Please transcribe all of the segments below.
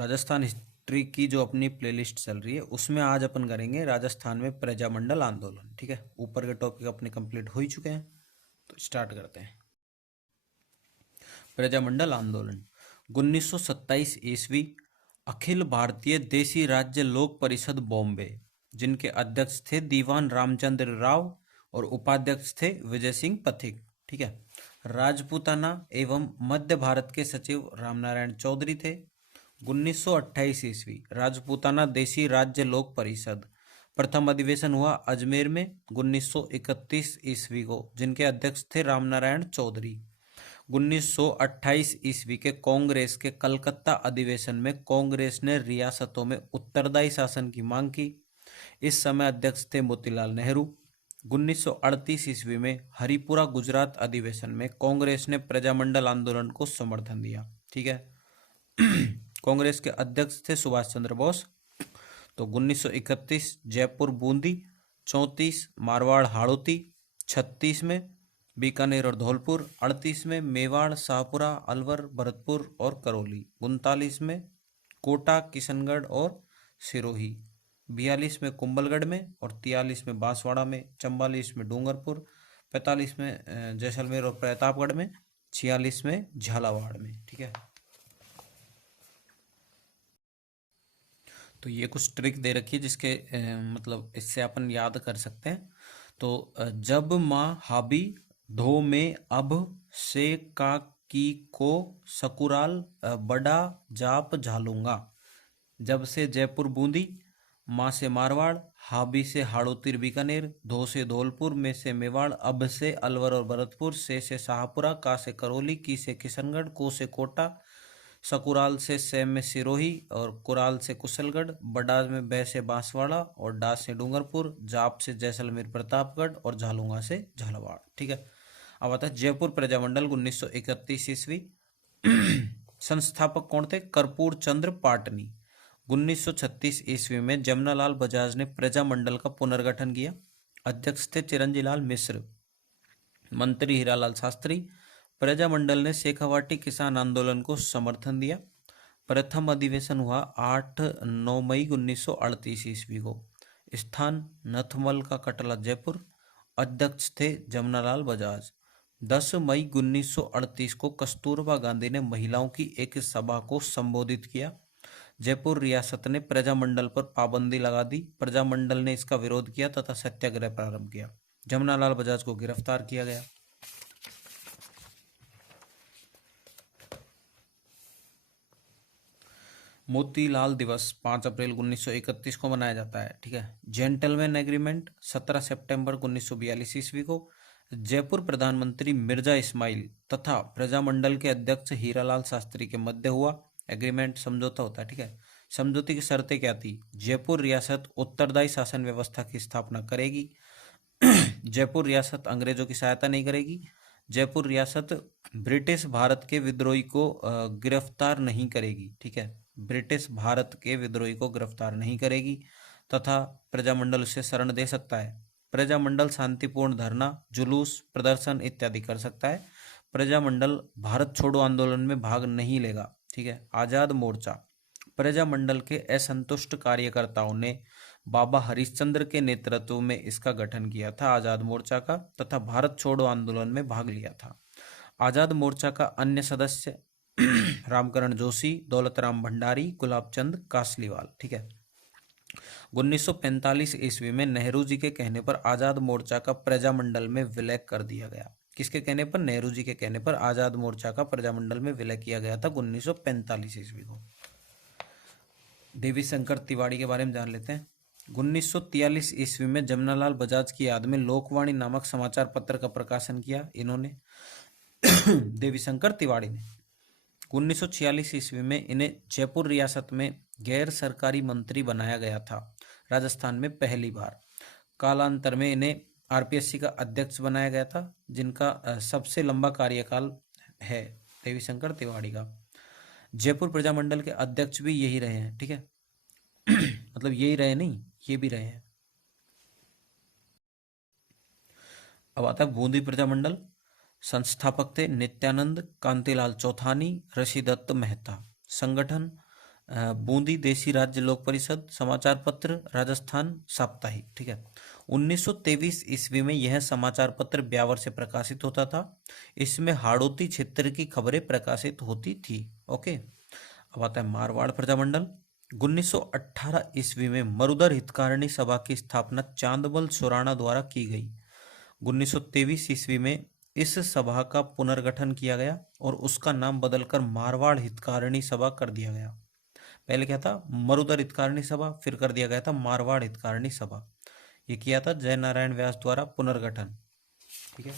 Rajasthan history की जो अपनी प्लेलिस्ट चल रही है उसमें आज अपन करेंगे राजस्थान में प्रजामंडल आंदोलन। ठीक है, ऊपर के टॉपिक अपने कंप्लीट हो ही चुके हैं, तो स्टार्ट करते हैं। प्रजामंडल आंदोलन 1927 ईस्वी। अखिल भारतीय देसी राज्य लोक परिषद बॉम्बे, जिनके अध्यक्ष थे दीवान रामचंद्र राव और उपाध्यक्ष थे विजय सिंह पथिक। ठीक है, राजपूताना एवं मध्य भारत के सचिव रामनारायण चौधरी थे। 1928 ईस्वी राजपूताना देशी राज्य लोक परिषद, प्रथम अधिवेशन हुआ अजमेर में 1931 ईस्वी को, जिनके अध्यक्ष थे रामनारायण चौधरी। 1928 ईस्वी के कांग्रेस के कलकत्ता अधिवेशन में कांग्रेस ने रियासतों में उत्तरदायी शासन की मांग की। इस समय अध्यक्ष थे मोतीलाल नेहरू। 1938 ईस्वी में हरिपुरा गुजरात अधिवेशन में कांग्रेस ने प्रजामंडल आंदोलन को समर्थन दिया। ठीक है, कांग्रेस के अध्यक्ष थे सुभाष चंद्र बोस। तो 1931 जयपुर बूंदी, 34 मारवाड़ हाड़ौती, 36 में बीकानेर और धौलपुर, 38 में मेवाड़ शाहपुरा अलवर भरतपुर और करौली, 39 में कोटा किशनगढ़ और सिरोही, 42 में कुंभलगढ़ में और 43 में बांसवाड़ा में, 44 में डूंगरपुर, 45 में जैसलमेर और प्रतापगढ़ में, 46 में झालावाड़ में। ठीक है, तो ये कुछ ट्रिक दे रखी है जिसके मतलब इससे अपन याद कर सकते हैं। तो जब माँ हाबी धो में अब से का की को सकुराल बड़ा जाप झालूंगा। जब से जयपुर बूंदी, माँ से मारवाड़, हाबी से हाड़ौती बीकानेर, धो से धौलपुर, में से मेवाड़, अब से अलवर और भरतपुर, से शाहपुरा, का से करौली, की से किशनगढ़, को से कोटा, सकुराल से सैम में सिरोही और कुराल से कुशलगढ़, बडाज में बै से बांसवाड़ा और डाज से डूंगरपुर, जाप से जैसलमेर प्रतापगढ़ और झालुंगा से झालावाड़। ठीक है, अब आता है जयपुर प्रजामंडल 1931 ईस्वी। संस्थापक कौन थे? कर्पूर चंद्र पाटनी। 1936 ईस्वी में जमनालाल बजाज ने प्रजामंडल का पुनर्गठन किया। अध्यक्ष थे चिरंजीलाल मिश्र, मंत्री हीरालाल शास्त्री। प्रजामंडल ने शेखावाटी किसान आंदोलन को समर्थन दिया। प्रथम अधिवेशन हुआ 8-9 मई 1938 ईस्वी को। स्थान नथमल का कटला जयपुर। अध्यक्ष थे जमनालाल बजाज। 10 मई 1938 को कस्तूरबा गांधी ने महिलाओं की एक सभा को संबोधित किया। जयपुर रियासत ने प्रजामंडल पर पाबंदी लगा दी। प्रजामंडल ने इसका विरोध किया तथा सत्याग्रह प्रारंभ किया। जमनालाल बजाज को गिरफ्तार किया गया। मोतीलाल दिवस 5 अप्रैल 1931 को मनाया जाता है। ठीक है, जेंटलमैन एग्रीमेंट 17 सितंबर 1942 ईस्वी को। जयपुर प्रधानमंत्री मिर्जा इस्माइल तथा प्रजामंडल के अध्यक्ष हीरालाल शास्त्री के मध्य हुआ। एग्रीमेंट समझौता होता है। ठीक है, समझौते की शर्तें क्या थी? जयपुर रियासत उत्तरदायी शासन व्यवस्था की स्थापना करेगी। जयपुर रियासत अंग्रेजों की सहायता नहीं करेगी। जयपुर रियासत ब्रिटिश भारत के विद्रोही को गिरफ्तार नहीं करेगी। ठीक है, ब्रिटिश भारत के विद्रोही को गिरफ्तार नहीं करेगी तथा प्रजामंडल उसे शरण दे सकता है। प्रजामंडल शांतिपूर्ण धरना, जुलूस, प्रदर्शन इत्यादि कर सकता है। प्रजामंडल भारत छोड़ो आंदोलन में भाग नहीं लेगा। ठीक है, आजाद मोर्चा। प्रजामंडल के असंतुष्ट कार्यकर्ताओं ने बाबा हरिश्चंद्र के नेतृत्व में इसका गठन किया था, आजाद मोर्चा का, तथा भारत छोड़ो आंदोलन में भाग लिया था। आजाद मोर्चा का अन्य सदस्य रामकरण जोशी, दौलतराम भंडारी, गुलाबचंद कासलीवाल। ठीक है, 1945 ईस्वी में नेहरू जी के कहने पर आजाद मोर्चा का प्रजामंडल में विलय कर दिया गया। किसके कहने पर? नेहरू जी के कहने पर आजाद मोर्चा का प्रजामंडल में विलय किया गया था 1945 ईस्वी को। देवी शंकर तिवारी के बारे में जान लेते हैं। 1943 ईस्वी में जमनालाल बजाज की याद में लोकवाणी नामक समाचार पत्र का प्रकाशन किया इन्होंने, देवी शंकर तिवारी ने। 1946 ईस्वी में इन्हें जयपुर रियासत में गैर सरकारी मंत्री बनाया गया था, राजस्थान में पहली बार। कालांतर में इन्हें आरपीएससी का अध्यक्ष बनाया गया था, जिनका सबसे लंबा कार्यकाल है देवी शंकर तिवारी का। जयपुर प्रजामंडल के अध्यक्ष भी यही रहे हैं। ठीक है, मतलब यही रहे नहीं, ये भी रहे हैं। अब आता है बूंदी प्रजामंडल। संस्थापक थे नित्यानंद कांतिलाल चौथानी, ऋषिदत्त मेहता। संगठन बूंदी देसी राज्य लोक परिषद, समाचार पत्र राजस्थान साप्ताहिक, ठीक है। 1923 ईस्वी में यह समाचार पत्र ब्यावर से प्रकाशित होता था। इसमें हाड़ौती क्षेत्र की खबरें प्रकाशित होती थी। ओके, अब आता है मारवाड़ प्रजामंडल। 1918 ईस्वी में मरुधर हितकारिणी सभा की स्थापना चांदबल सुराणा द्वारा की गई। 1923 ईस्वी में इस सभा का पुनर्गठन किया गया और उसका नाम बदलकर मारवाड़ हितकारिणी सभा कर दिया गया। पहले क्या था? मरुधर हितकारिणी सभा, फिर कर दिया गया था मारवाड़ हितकारिणी सभा। ये किया था जय नारायण व्यास द्वारा पुनर्गठन, ठीक है।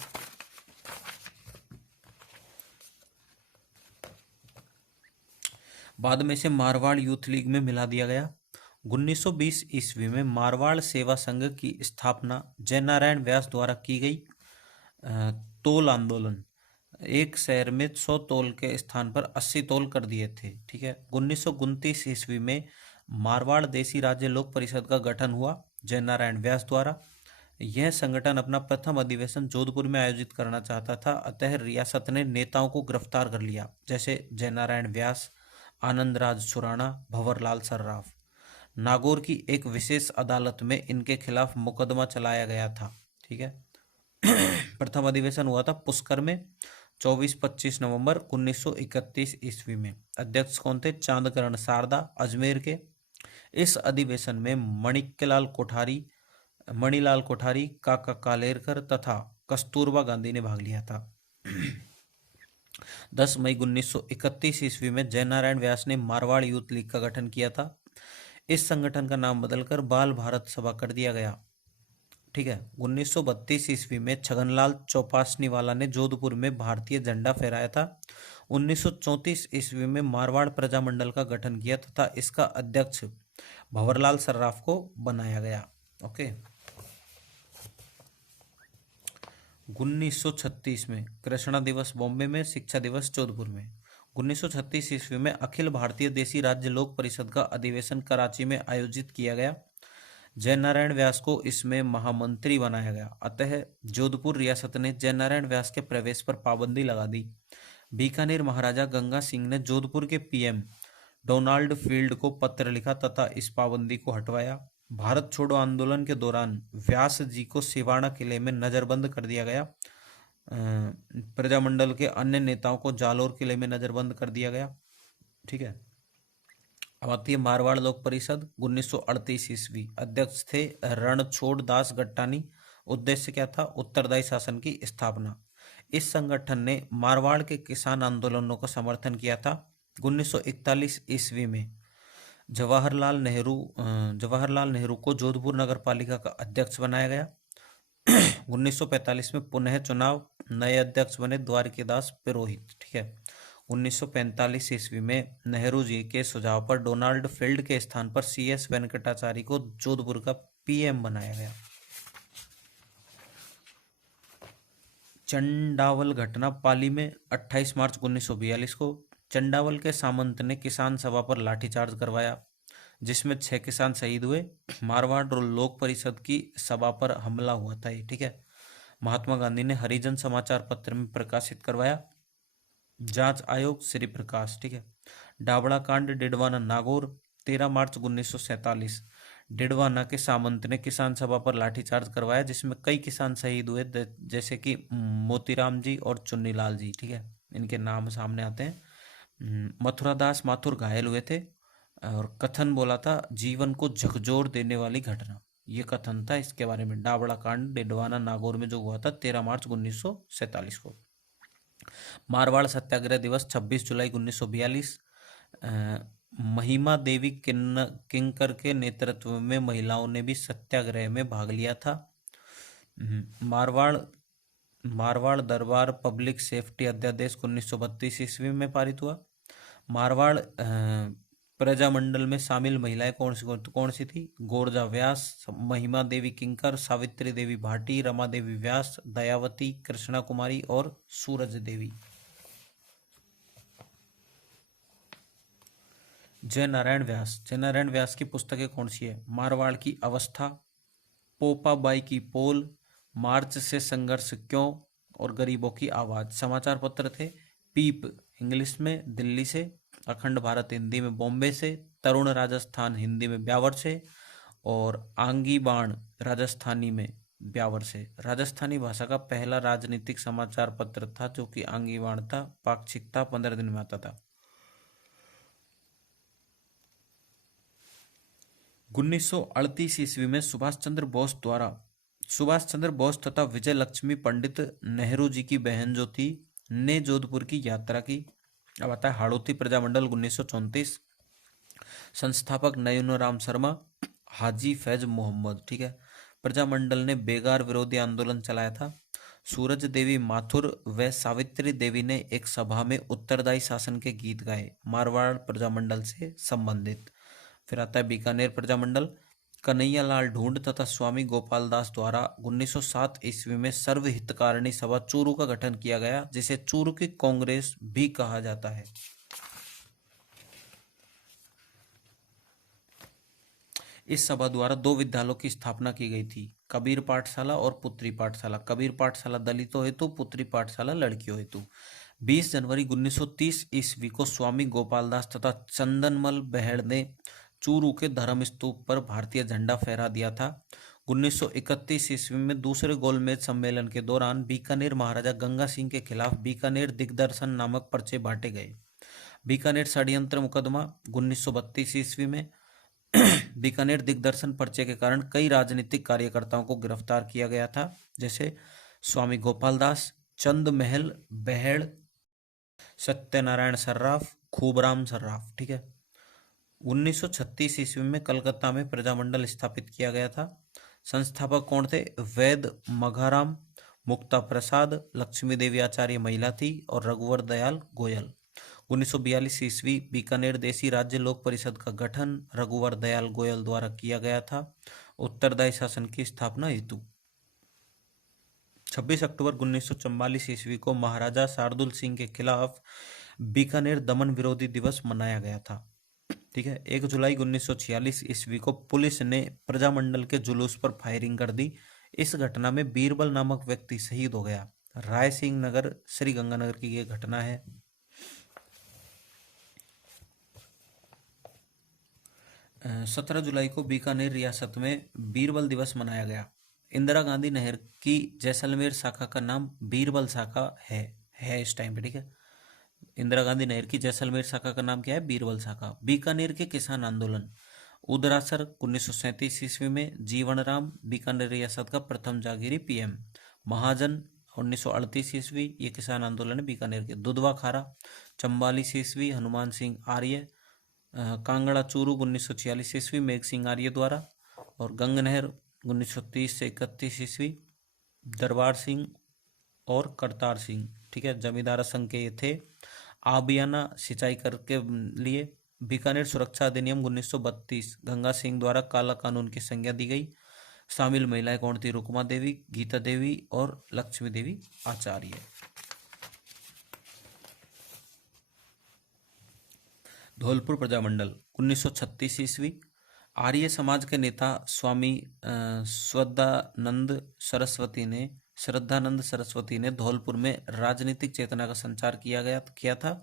बाद में इसे मारवाड़ यूथ लीग में मिला दिया गया। 1920 ईस्वी में मारवाड़ सेवा संघ की स्थापना जय नारायण व्यास द्वारा की गई। तोल आंदोलन, एक शहर में 100 तोल के स्थान पर 80 तोल कर दिए थे, ठीक है। 1929 ईस्वी में मारवाड़ देसी राज्य लोक परिषद का गठन हुआ जय नारायण व्यास द्वारा। यह संगठन अपना प्रथम अधिवेशन जोधपुर में आयोजित करना चाहता था, अतः रियासत ने नेताओं को गिरफ्तार कर लिया, जैसे जय नारायण व्यास, आनंदराज सुराणा, भंवरलाल सर्राफ। नागौर की एक विशेष अदालत में इनके खिलाफ मुकदमा चलाया गया था, ठीक है। प्रथम अधिवेशन हुआ था पुष्कर में 24-25 नवंबर 1931 ईस्वी में। अध्यक्ष कौन थे? चांदकरण शारदा, अजमेर के। इस अधिवेशन में मणिलाल कोठारी, काका कालेरकर तथा कस्तूरबा गांधी ने भाग लिया था। 10 मई 1931 ईस्वी में जय नारायण व्यास ने मारवाड़ यूथ लीग का गठन किया था। इस संगठन का नाम बदलकर बाल भारत सभा कर दिया गया, ठीक है। 1932 ईस्वी में छगनलाल चौपासनी वाला ने जोधपुर में भारतीय झंडा फहराया था। 1934 ईस्वी में मारवाड़ प्रजामंडल का गठन किया तथा इसका अध्यक्ष भंवरलाल सर्राफ को बनाया गया। ओके। 1936 में कृष्णा दिवस बॉम्बे में, शिक्षा दिवस जोधपुर में। 1936 ईस्वी में अखिल भारतीय देसी राज्य लोक परिषद का अधिवेशन कराची में आयोजित किया गया। जय नारायण व्यास को इसमें महामंत्री बनाया गया, अतः जोधपुर रियासत ने जय नारायण व्यास के प्रवेश पर पाबंदी लगा दी। बीकानेर महाराजा गंगा सिंह ने जोधपुर के पीएम डोनाल्ड फील्ड को पत्र लिखा तथा इस पाबंदी को हटवाया। भारत छोड़ो आंदोलन के दौरान व्यास जी को सिवाना किले में नजरबंद कर दिया गया। प्रजामंडल के अन्य नेताओं को जालोर किले में नजरबंद कर दिया गया, ठीक है। अब आती है मारवाड़ लोक परिषद 1938 ईस्वी। अध्यक्ष थे रणछोड़ दास गट्टानी। उद्देश्य क्या था? उत्तरदायी शासन की स्थापना। इस संगठन ने मारवाड़ के किसान आंदोलनों का समर्थन किया था। 1941 ईस्वी में जवाहरलाल नेहरू को जोधपुर नगर पालिका का अध्यक्ष बनाया गया। 1945 में पुनः चुनाव, नए अध्यक्ष बने द्वारकेदास पुरोहित, ठीक है। 1945 ईस्वी में नेहरू जी के सुझाव पर डोनाल्ड फील्ड के स्थान पर CS वेंकटाचारी को जोधपुर का PM बनाया गया। चंडावल घटना पाली में 28 मार्च 1942 को चंडावल के सामंत ने किसान सभा पर लाठीचार्ज करवाया, जिसमें 6 किसान शहीद हुए। मारवाड़ लोक परिषद की सभा पर हमला हुआ था ये, ठीक है। महात्मा गांधी ने हरिजन समाचार पत्र में प्रकाशित करवाया। जांच आयोग श्री प्रकाश, ठीक है। डाबड़ा कांड डिडवाना नागौर 13 मार्च 1947। डिडवाना के सामंत ने किसान सभा पर लाठीचार्ज करवाया, जिसमें कई किसान शहीद हुए, जैसे कि मोतीराम जी और चुन्नीलाल जी, ठीक है। इनके नाम सामने आते हैं। मथुरादास माथुर घायल हुए थे और कथन बोला था जीवन को झकझोर देने वाली घटना, ये कथन था इसके बारे में। डाबड़ा कांड डिडवाना नागौर में जो हुआ था 13 मार्च 1947 को। मारवाड़ सत्याग्रह दिवस 26 जुलाई 1942। महिमा देवी किंकर के नेतृत्व में महिलाओं ने भी सत्याग्रह में भाग लिया था। मारवाड़ दरबार पब्लिक सेफ्टी अध्यादेश 1932 ईस्वी में पारित हुआ। मारवाड़ प्रजामंडल में शामिल महिलाएं कौन सी थी? गोरजा व्यास, महिमा देवी किंकर, सावित्री देवी भाटी, रमा देवी व्यास, दयावती, कृष्णा कुमारी और सूरज देवी। जय नारायण व्यास की पुस्तकें कौन सी है? मारवाड़ की अवस्था, पोपाबाई की पोल, मार्च से संघर्ष क्यों और गरीबों की आवाज। समाचार पत्र थे पीप इंग्लिश में दिल्ली से, अखंड भारत हिंदी में बॉम्बे से, तरुण राजस्थान हिंदी में ब्यावर से, और आंगी बाण राजस्थानी में ब्यावर से। राजस्थानी भाषा का पहला राजनीतिक समाचार पत्र था जो कि आंगी बाण था, पाक्षिक था, 15 दिन में आता था। 1938 ईस्वी में सुभाष चंद्र बोस तथा विजय लक्ष्मी पंडित नेहरू जी की बहन जो थी ने जोधपुर की यात्रा की। अब आता है हाड़ौती प्रजामंडल 1934। संस्थापक नयनोराम शर्मा, हाजी फैज मोहम्मद। ठीक है। प्रजामंडल ने बेगार विरोधी आंदोलन चलाया था। सूरज देवी माथुर व सावित्री देवी ने एक सभा में उत्तरदायी शासन के गीत गाए, मारवाड़ प्रजामंडल से संबंधित। फिर आता है बीकानेर प्रजामंडल। कन्हैया लाल ढूंढ तथा स्वामी गोपाल दास द्वारा 1907 ईस्वी में सर्व हितकारिणी सभा चूरू का गठन किया गया, जिसे चूरू की कांग्रेस भी कहा जाता है। इस सभा द्वारा दो विद्यालयों की स्थापना की गई थी, कबीर पाठशाला और पुत्री पाठशाला। कबीर पाठशाला दलितों हेतु, पुत्री पाठशाला लड़कियों हेतु। 20 जनवरी 1930 ईस्वी को स्वामी गोपाल दास तथा चंदनमल बहेड़ ने चूरू के धर्म स्तूप पर भारतीय झंडा फहरा दिया था। 1931 ईस्वी में दूसरे गोलमेज सम्मेलन के दौरान बीकानेर महाराजा गंगा सिंह के खिलाफ बीकानेर दिग्दर्शन नामक पर्चे बांटे गए। बीकानेर षड्यंत्र मुकदमा 1932 ईस्वी में बीकानेर दिग्दर्शन पर्चे के कारण कई राजनीतिक कार्यकर्ताओं को गिरफ्तार किया गया था, जैसे स्वामी गोपाल दास, चंद महल बहेड़, सत्यनारायण सर्राफ, खूबराम सर्राफ। ठीक है। 1936 ईस्वी में कलकत्ता में प्रजामंडल स्थापित किया गया था। संस्थापक कौन थे? वैद मघाराम, मुक्ता प्रसाद, लक्ष्मी देवी आचार्य महिला थी, और रघुवर दयाल गोयल। 1942 ईस्वी बीकानेर देसी राज्य लोक परिषद का गठन रघुवर दयाल गोयल द्वारा किया गया था, उत्तरदायी शासन की स्थापना हेतु। 26 अक्टूबर 1944 ईस्वी को महाराजा शार्दुल सिंह के खिलाफ बीकानेर दमन विरोधी दिवस मनाया गया था। ठीक है। 1 जुलाई 1946 ईस्वी को पुलिस ने प्रजामंडल के जुलूस पर फायरिंग कर दी। इस घटना में बीरबल नामक व्यक्ति शहीद हो गया। राय सिंह नगर श्री गंगानगर की यह घटना है। 17 जुलाई को बीकानेर रियासत में बीरबल दिवस मनाया गया। इंदिरा गांधी नहर की जैसलमेर शाखा का नाम बीरबल शाखा है इस टाइम पे। ठीक है। इंदिरा गांधी नहर की जैसलमेर शाखा का नाम क्या है? बीरबल शाखा। बीकानेर के किसान आंदोलन। उदरासर 1937 ईस्वी में जीवन राम बीकानेर रियासत का प्रथम जागीरी पीएम। महाजन 1938 ईस्वी, ये किसान आंदोलन है बीकानेर के। दुधवा खारा 44 ईस्वी, हनुमान सिंह आर्य। कांगड़ा चूरू 1946 ईस्वी, मेघ सिंह आर्य द्वारा। और गंग नहर 1930 से 31 ईस्वी, दरबार सिंह और करतार सिंह। ठीक है। जमींदार संघ के ये थे। आबियाना सिंचाई कर के लिए। बीकानेर सुरक्षा अधिनियम 1932 गंगा सिंह द्वारा काला कानून की संज्ञा दी गई। शामिल महिलाएं कौन थी? रुक्मा देवी, गीता देवी और लक्ष्मी देवी आचार्य। धौलपुर प्रजामंडल 1936 ईस्वी। आर्य समाज के नेता स्वामी श्रद्धानंद सरस्वती ने धौलपुर में राजनीतिक चेतना का संचार किया था।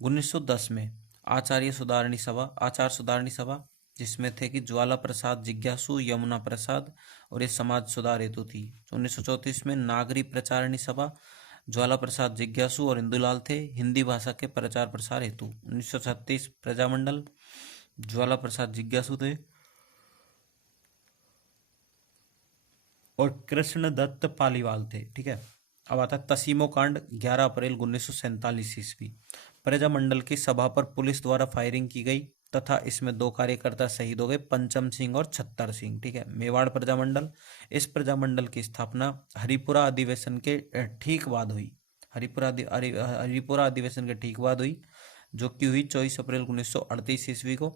1910 में आचार सुधारणी सभा, जिसमें थे कि ज्वाला प्रसाद जिज्ञासु, यमुना प्रसाद, और ये समाज सुधार हेतु थी। 1934 में नागरी प्रचारणी सभा, ज्वाला प्रसाद जिज्ञासु और इंदुलाल थे, हिंदी भाषा के प्रचार प्रसार हेतु। 1936 प्रजामंडल, ज्वाला प्रसाद जिज्ञासु थे और कृष्ण दत्त पालीवाल थे। ठीक है। अब आता है तसीमो कांड 11 अप्रैल 1947 ईस्वी। प्रजामंडल की सभा पर पुलिस द्वारा फायरिंग की गई तथा इसमें 2 कार्यकर्ता शहीद हो गए, पंचम सिंह और छत्तर सिंह। ठीक है। मेवाड़ प्रजामंडल। इस प्रजामंडल की स्थापना हरिपुरा अधिवेशन के ठीक बाद हुई। हरिपुरा अधिवेशन के ठीक बाद हुई, जो कि हुई 24 अप्रैल 1938 ईस्वी को।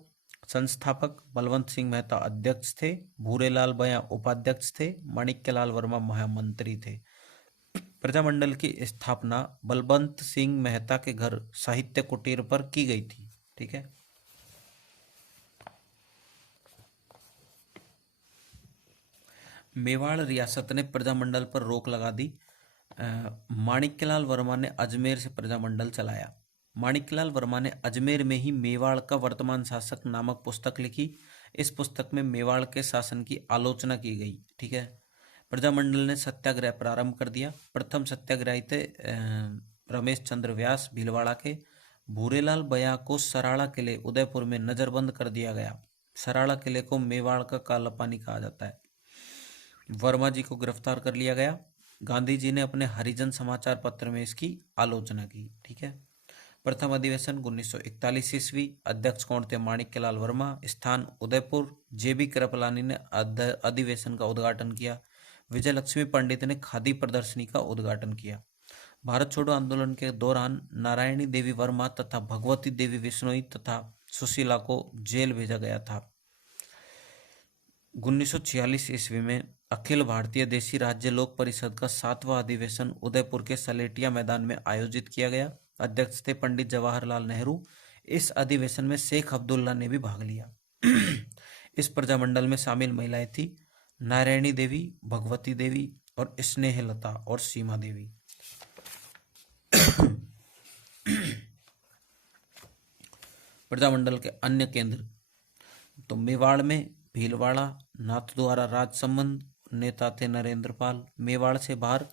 संस्थापक बलवंत सिंह मेहता अध्यक्ष थे, भूरेलाल बया उपाध्यक्ष थे, माणिक्यलाल वर्मा महामंत्री थे। प्रजामंडल की स्थापना बलवंत सिंह मेहता के घर साहित्य कुटीर पर की गई थी। ठीक है। मेवाड़ रियासत ने प्रजामंडल पर रोक लगा दी। माणिक्यलाल वर्मा ने अजमेर से प्रजामंडल चलाया। माणिकलाल वर्मा ने अजमेर में ही मेवाड़ का वर्तमान शासक नामक पुस्तक लिखी। इस पुस्तक में मेवाड़ के शासन की आलोचना की गई। ठीक है। प्रजामंडल ने सत्याग्रह प्रारंभ कर दिया। प्रथम सत्याग्रही थे रमेश चंद्र व्यास भीलवाड़ा के। भूरेलाल बया को सराड़ा किले उदयपुर में नजरबंद कर दिया गया। सराड़ा किले को मेवाड़ का काला पानी कहा जाता है। वर्मा जी को गिरफ्तार कर लिया गया। गांधी जी ने अपने हरिजन समाचार पत्र में इसकी आलोचना की। ठीक है। प्रथम अधिवेशन 1941 ईस्वी। अध्यक्ष कौन थे? माणिक्यलाल वर्मा। स्थान उदयपुर। जेबी कृपलानी ने अधिवेशन का उद्घाटन किया। विजय लक्ष्मी पंडित ने खादी प्रदर्शनी का उद्घाटन किया। भारत छोड़ो आंदोलन के दौरान नारायणी देवी वर्मा तथा भगवती देवी बिश्नोई तथा सुशीला को जेल भेजा गया था। 1946 ईस्वी में अखिल भारतीय देशी राज्य लोक परिषद का 7वां अधिवेशन उदयपुर के सलेटिया मैदान में आयोजित किया गया। अध्यक्ष थे पंडित जवाहरलाल नेहरू। इस अधिवेशन में शेख अब्दुल्ला ने भी भाग लिया। इस प्रजामंडल में शामिल महिलाएं थी नारायणी देवी, भगवती देवी और स्नेहलता और सीमा देवी। प्रजामंडल के अन्य केंद्र तो मेवाड़ में भीलवाड़ा, नाथद्वारा राजसमंद, नेता थे नरेंद्र पाल। मेवाड़ से बाहर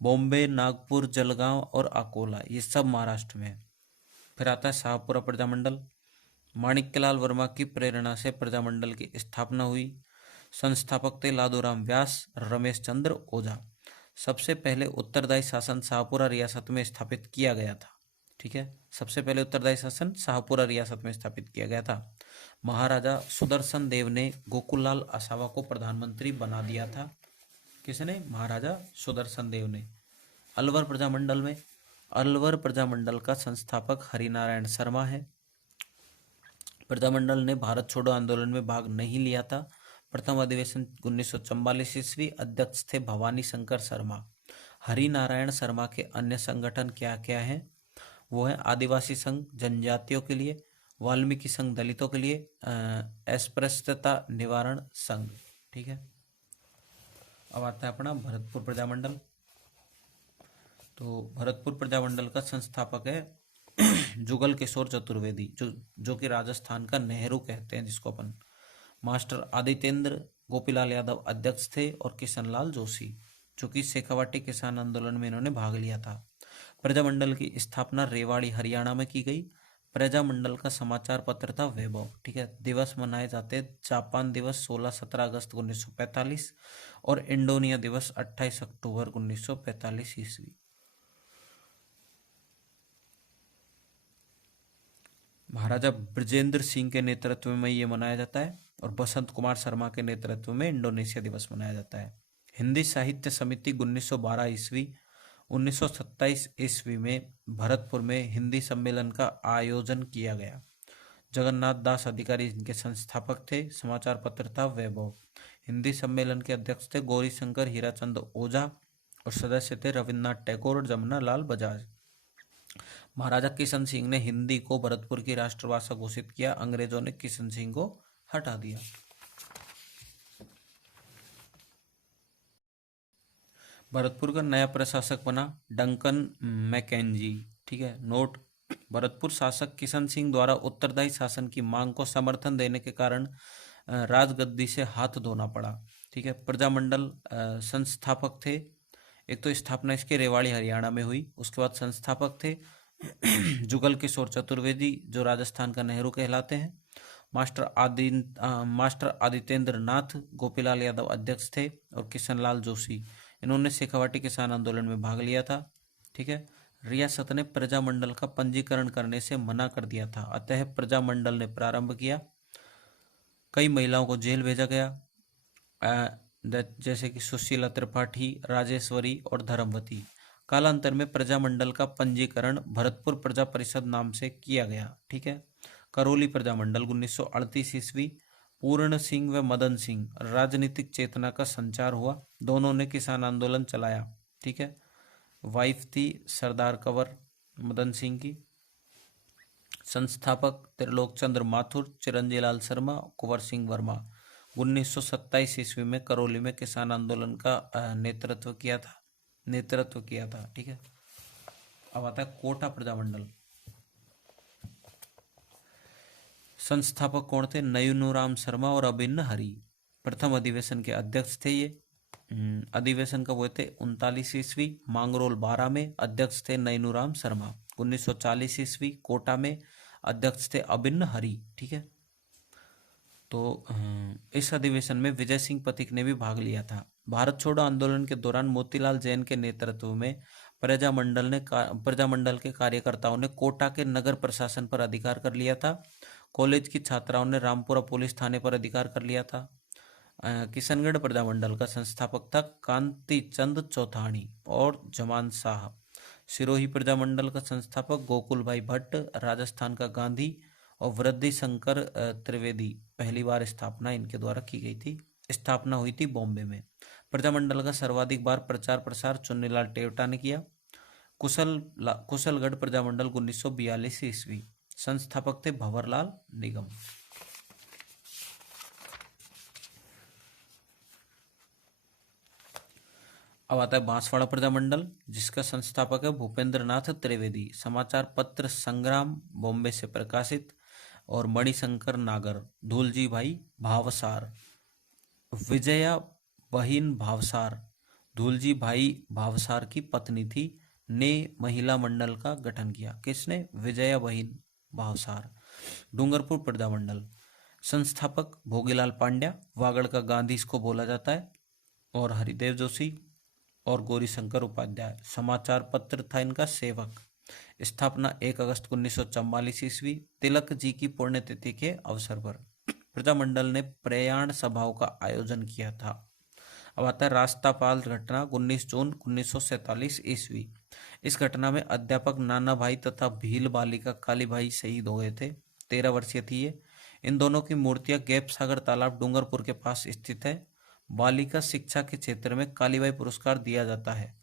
बॉम्बे, नागपुर, जलगांव और अकोला, ये सब महाराष्ट्र में है। फिर आता है शाहपुरा प्रजामंडल। माणिक्यलाल वर्मा की प्रेरणा से प्रजामंडल की स्थापना हुई। संस्थापक थे लादूराम व्यास, रमेश चंद्र ओझा। सबसे पहले उत्तरदायी शासन शाहपुरा रियासत में स्थापित किया गया था। ठीक है। सबसे पहले उत्तरदायी शासन शाहपुरा रियासत में स्थापित किया गया था। महाराजा सुदर्शन देव ने गोकुललाल आसावा को प्रधानमंत्री बना दिया था। किसने? महाराजा सुदर्शन देव ने। अलवर प्रजामंडल में अलवर प्रजामंडल का संस्थापक हरिनारायण शर्मा है। प्रजामंडल ने भारत छोड़ो आंदोलन में भाग नहीं लिया था। प्रथम अधिवेशन 1944 ईस्वी। अध्यक्ष थे भवानी शंकर शर्मा। हरिनारायण शर्मा के अन्य संगठन क्या क्या हैं? वो है आदिवासी संघ जनजातियों के लिए, वाल्मीकि संघ दलितों के लिए, अस्पृश्यता निवारण संघ। ठीक है। अब आता है अपना भरतपुर प्रजामंडल। तो भरतपुर प्रजामंडल का संस्थापक है जुगल किशोर चतुर्वेदी, जो कि राजस्थान का नेहरू कहते हैं जिसको अपन। मास्टर आदित्येंद्र गोपीलाल यादव अध्यक्ष थे और किशनलाल जोशी, जो कि शेखावाटी किसान आंदोलन में इन्होंने भाग लिया था। प्रजामंडल की स्थापना रेवाड़ी हरियाणा में की गई। प्रजामंडल का समाचार पत्र था वैभव। ठीक है। दिवस मनाए जाते जापान दिवस 16-17 अगस्त 1945 और इंडोनिया दिवस 28 अक्टूबर 1945 ईस्वी। महाराजा ब्रजेंद्र सिंह के नेतृत्व में ये मनाया जाता है और बसंत कुमार शर्मा के नेतृत्व में इंडोनेशिया दिवस मनाया जाता है। हिंदी साहित्य समिति 1912 ईस्वी। 1927 ईस्वी में भरतपुर में हिंदी सम्मेलन का आयोजन किया गया। जगन्नाथ दास अधिकारी इनके संस्थापक थे। समाचार पत्र था वैभव। हिंदी सम्मेलन के अध्यक्ष थे गौरी शंकर हीराचंद ओझा और सदस्य थे रविन्द्रनाथ टैगोर और जमुना लाल बजाज। महाराजा किशन सिंह ने हिंदी को भरतपुर की राष्ट्रभाषा घोषित किया। अंग्रेजों ने किशन सिंह को हटा दिया। भरतपुर का नया प्रशासक बना डंकन मैकेंजी। ठीक है। नोट, भरतपुर शासक किशन सिंह द्वारा उत्तरदायी शासन की मांग को समर्थन देने के कारण राजगद्दी से हाथ धोना पड़ा। ठीक है। प्रजामंडल संस्थापक थे, एक तो स्थापना इसके रेवाड़ी हरियाणा में हुई। उसके बाद संस्थापक थे जुगल किशोर चतुर्वेदी, जो राजस्थान का नेहरू कहलाते हैं। मास्टर आदित्येंद्र नाथ गोपीलाल यादव अध्यक्ष थे और किशनलाल जोशी, इन्होंने शेखावाटी किसान आंदोलन में भाग लिया था। ठीक है। रियासत ने प्रजामंडल का पंजीकरण करने से मना कर दिया था, अतः प्रजामंडल ने प्रारंभ किया। कई महिलाओं को जेल भेजा गया, जैसे कि सुशीला त्रिपाठी, राजेश्वरी और धर्मवती। कालांतर में प्रजामंडल का पंजीकरण भरतपुर प्रजा परिषद नाम से किया गया। ठीक है। करौली प्रजामंडल 1938 ईस्वी। पूर्ण सिंह व मदन सिंह, राजनीतिक चेतना का संचार हुआ। दोनों ने किसान आंदोलन चलाया। ठीक है। वाइफ थी सरदार कंवर मदन सिंह की। संस्थापक त्रिलोक चंद्र माथुर, चिरंजी लाल शर्मा, कुंवर सिंह वर्मा। 1927 ईस्वी में करौली में किसान आंदोलन का नेतृत्व किया था। ठीक है। अब आता है कोटा प्रजामंडल। संस्थापक कौन थे? नयनूराम शर्मा और अभिन्न हरि। प्रथम अधिवेशन के अध्यक्ष थे ये। अधिवेशन कब हुए थे? 39 ईस्वी मांगरोल 12 में, अध्यक्ष थे नयनूराम शर्मा। 1940 ईस्वी कोटा में, अध्यक्ष थे अभिन्न हरि। ठीक है, तो इस अधिवेशन में विजय सिंह पथिक ने भी भाग लिया था। भारत छोड़ो आंदोलन के दौरान मोतीलाल जैन के नेतृत्व में प्रजामंडल के कार्यकर्ताओं ने कोटा के नगर प्रशासन पर अधिकार कर लिया था। कॉलेज की छात्राओं ने रामपुरा पुलिस थाने पर अधिकार कर लिया था। किशनगढ़ प्रजामंडल का संस्थापक था कांति चंद चौथाणी और जमान शाह। सिरोही प्रजामंडल का संस्थापक गोकुल भाई भट्ट, राजस्थान का गांधी और वृद्धि शंकर त्रिवेदी। पहली बार स्थापना इनके द्वारा की गई थी। स्थापना हुई थी बॉम्बे में। प्रजामंडल का सर्वाधिक बार प्रचार प्रसार चुन्नीलाल टेवटा ने किया। कुशलगढ़ प्रजामंडल 1942 ईस्वी। संस्थापक थे भंवरलाल निगम। अब आता है बांसवाड़ा प्रजामंडल, जिसका संस्थापक है भूपेंद्र नाथ त्रिवेदी। समाचार पत्र संग्राम बॉम्बे से प्रकाशित। और मणिशंकर नागर, धूलजी भाई भावसार, विजया बहिन भावसार, धूलजी भाई भावसार की पत्नी थी, ने महिला मंडल का गठन किया। किसने? विजया बहिन भावसार। डूंगरपुर प्रजामंडल, संस्थापक भोगीलाल पांड्या, वागड़ का गांधी इसको बोला जाता है, और हरिदेव जोशी और गौरीशंकर उपाध्याय। समाचार पत्र था इनका सेवक। स्थापना 1 अगस्त 1944 ईस्वी, तिलक जी की पुण्यतिथि के अवसर पर। प्रजामंडल ने प्रयाण सभाओं का आयोजन किया था। अब आता है रास्तापाल घटना 19 जून 1947 ईस्वी। इस घटना में अध्यापक नाना भाई तथा भील बालिका काली भाई शहीद हो गए थे। 13 वर्षीय थी ये। इन दोनों की मूर्तियां गैप सागर तालाब डूंगरपुर के पास स्थित है। बालिका शिक्षा के क्षेत्र में कालीबाई पुरस्कार दिया जाता है।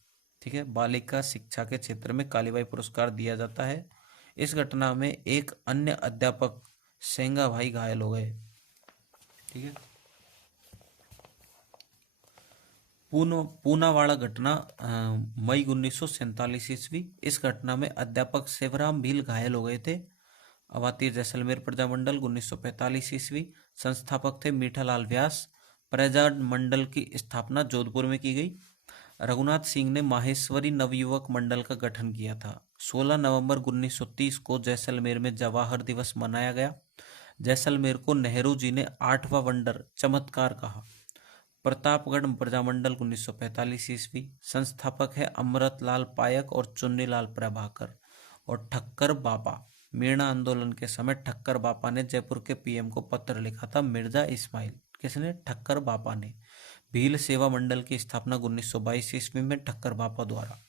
ठीक है, बालिका शिक्षा के क्षेत्र में कालीबाई पुरस्कार दिया जाता है। इस घटना में एक अन्य अध्यापक सेंगा भाई घायल हो गए। ठीक है, पूनावाड़ा घटना मई 1947 ईस्वी। इस घटना में अध्यापक शिवराम भील घायल हो गए थे। अब आती है जैसलमेर प्रजामंडल 1945 ईस्वी। संस्थापक थे मीठालाल व्यास। प्रजामंडल की स्थापना जोधपुर में की गई। रघुनाथ सिंह ने माहेश्वरी नवयुवक मंडल का गठन किया था। 16 नवंबर 1930 को जैसलमेर में जवाहर दिवस मनाया गया। जैसलमेर को नेहरू जी ने 8वां वंडर चमत्कार कहा। प्रतापगढ़ प्रजामंडल 1945 ईस्वी। संस्थापक है अमृतलाल पायक और चुन्नीलाल प्रभाकर। और ठक्कर बापा, मीणा आंदोलन के समय ठक्कर बापा ने जयपुर के पीएम को पत्र लिखा था। मिर्जा इस्माइल। किसने? ठक्कर बापा ने। भील सेवा मंडल की स्थापना 1922 ईस्वी में ठक्कर बापा द्वारा।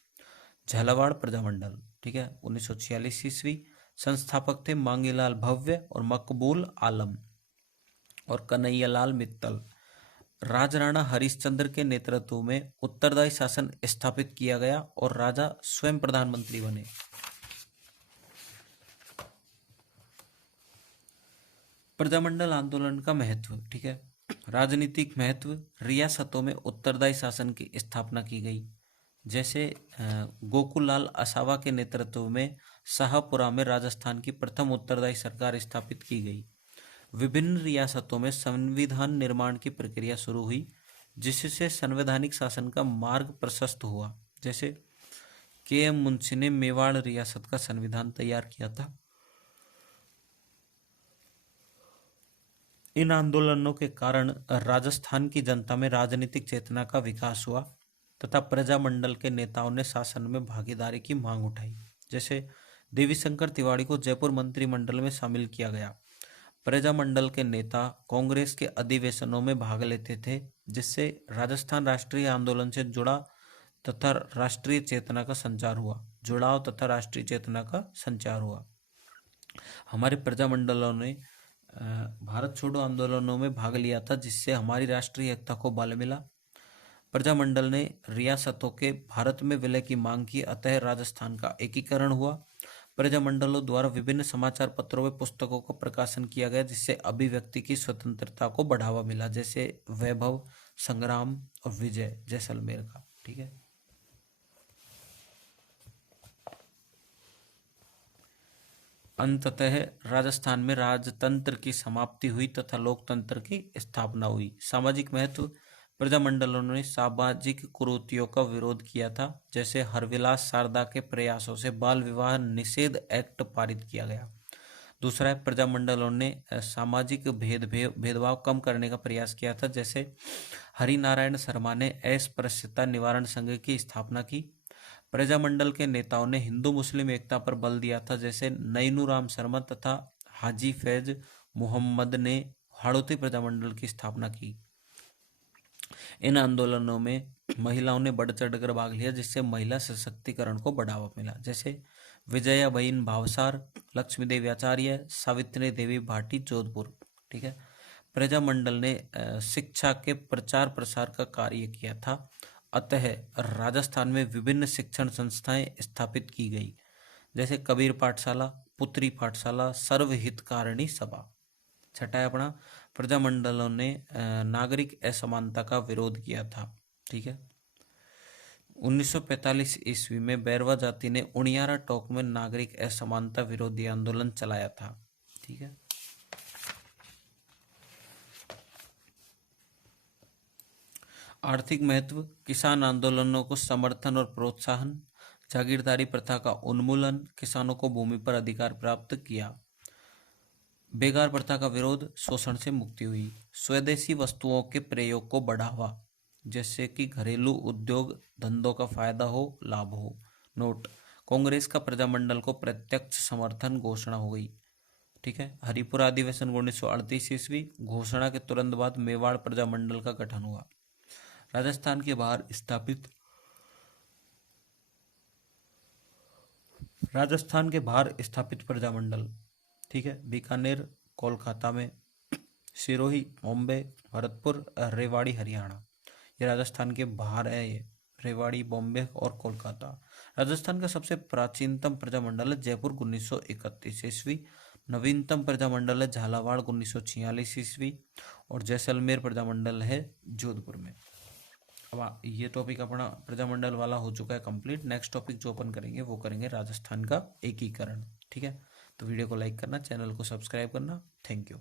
झालावाड़ प्रजामंडल, ठीक है, 1946 ईस्वी। संस्थापक थे मांगीलाल भव्य और मकबूल आलम और कन्हैयालाल मित्तल। राजराणा हरिश्चंद्र के नेतृत्व में उत्तरदायी शासन स्थापित किया गया और राजा स्वयं प्रधानमंत्री बने। प्रजामंडल आंदोलन का महत्व, ठीक है, राजनीतिक महत्व। रियासतों में उत्तरदायी शासन की स्थापना की गई। जैसे गोकुललाल असावा के नेतृत्व में शाहपुरा में राजस्थान की प्रथम उत्तरदायी सरकार स्थापित की गई। विभिन्न रियासतों में संविधान निर्माण की प्रक्रिया शुरू हुई, जिससे संवैधानिक शासन का मार्ग प्रशस्त हुआ। जैसे के.एम. मुंशी ने मेवाड़ रियासत का संविधान तैयार किया था। इन आंदोलनों के कारण राजस्थान की जनता में राजनीतिक चेतना का विकास हुआ तथा प्रजामंडल के नेताओं ने शासन में भागीदारी की मांग उठाई। जैसे देवीशंकर तिवारी को जयपुर मंत्रिमंडल में शामिल किया गया। प्रजामंडल के नेता कांग्रेस के अधिवेशनों में भाग लेते थे, जिससे राजस्थान राष्ट्रीय आंदोलन से जुड़ा तथा राष्ट्रीय चेतना का संचार हुआ। जुड़ाव तथा राष्ट्रीय चेतना का संचार हुआ। हमारे प्रजामंडलों ने भारत छोड़ो आंदोलनों में भाग लिया था, जिससे हमारी राष्ट्रीय एकता को बल मिला। प्रजामंडल ने रियासतों के भारत में विलय की मांग की, अतः राजस्थान का एकीकरण हुआ। प्रजामंडलों द्वारा विभिन्न समाचार पत्रों में पुस्तकों का प्रकाशन किया गया, जिससे अभिव्यक्ति की स्वतंत्रता को बढ़ावा मिला। जैसे वैभव, संग्राम और विजय जैसलमेर का, ठीक है। अंततः राजस्थान में राजतंत्र की समाप्ति हुई तथा लोकतंत्र की स्थापना हुई। सामाजिक महत्व, प्रजामंडलों ने सामाजिक कुरीतियों का विरोध किया था, जैसे हरविलास शारदा के प्रयासों से बाल विवाह निषेध एक्ट पारित किया गया। दूसरा है, प्रजामंडलों ने सामाजिक भेदभाव कम करने का प्रयास किया था, जैसे हरिनारायण शर्मा ने अस्पृश्यता निवारण संघ की स्थापना की। प्रजामंडल के नेताओं ने हिंदू मुस्लिम एकता पर बल दिया था, जैसे नैनूराम शर्मा तथा हाजी फैज मोहम्मद ने हाड़ौती प्रजामंडल की स्थापना की। इन आंदोलनों में महिलाओं ने बढ़ चढ़कर भाग लिया, जिससे महिला सशक्तिकरण को बढ़ावा मिला, जैसे विजयाबेन भावसार, लक्ष्मी देवी आचार्य, सावित्री देवी भाटी जोधपुर। ठीक है। प्रजामंडल ने शिक्षा के प्रचार प्रसार का कार्य किया था, अतः राजस्थान में विभिन्न शिक्षण संस्थाएं स्थापित की गई, जैसे कबीर पाठशाला, पुत्री पाठशाला, सर्वहितकारिणी सभा। छठा है अपना, प्रजामंडलों ने नागरिक असमानता का विरोध किया था। ठीक है। 1945 ईस्वी में बैरवा जाति ने उनियारा टोक में नागरिक असमानता विरोधी आंदोलन चलाया था। ठीक है। आर्थिक महत्व, किसान आंदोलनों को समर्थन और प्रोत्साहन, जागीरदारी प्रथा का उन्मूलन, किसानों को भूमि पर अधिकार प्राप्त किया, बेगार प्रथा का विरोध, शोषण से मुक्ति हुई, स्वदेशी वस्तुओं के प्रयोग को बढ़ावा, जैसे कि घरेलू उद्योग धंधों का फायदा हो, लाभ हो। नोट, कांग्रेस का प्रजामंडल को प्रत्यक्ष समर्थन घोषणा हो गई। ठीक है। हरिपुरा अधिवेशन 1938 ईस्वी, घोषणा के तुरंत बाद मेवाड़ प्रजामंडल का गठन हुआ। राजस्थान के बाहर स्थापित प्रजामंडल। ठीक है। बीकानेर, कोलकाता में, सिरोही, बॉम्बे, भरतपुर, रेवाड़ी, हरियाणा। ये राजस्थान के बाहर है, ये रेवाड़ी, बॉम्बे और कोलकाता। राजस्थान का सबसे प्राचीनतम प्रजामंडल है जयपुर 1931 ईस्वी। नवीनतम प्रजामंडल है झालावाड़ 1946 ईस्वी। और जैसलमेर प्रजामंडल है जोधपुर में। अब ये टॉपिक अपना प्रजामंडल वाला हो चुका है कंप्लीट। नेक्स्ट टॉपिक जो अपन करेंगे वो करेंगे राजस्थान का एकीकरण। ठीक है। तो वीडियो को लाइक करना, चैनल को सब्सक्राइब करना। Thank you.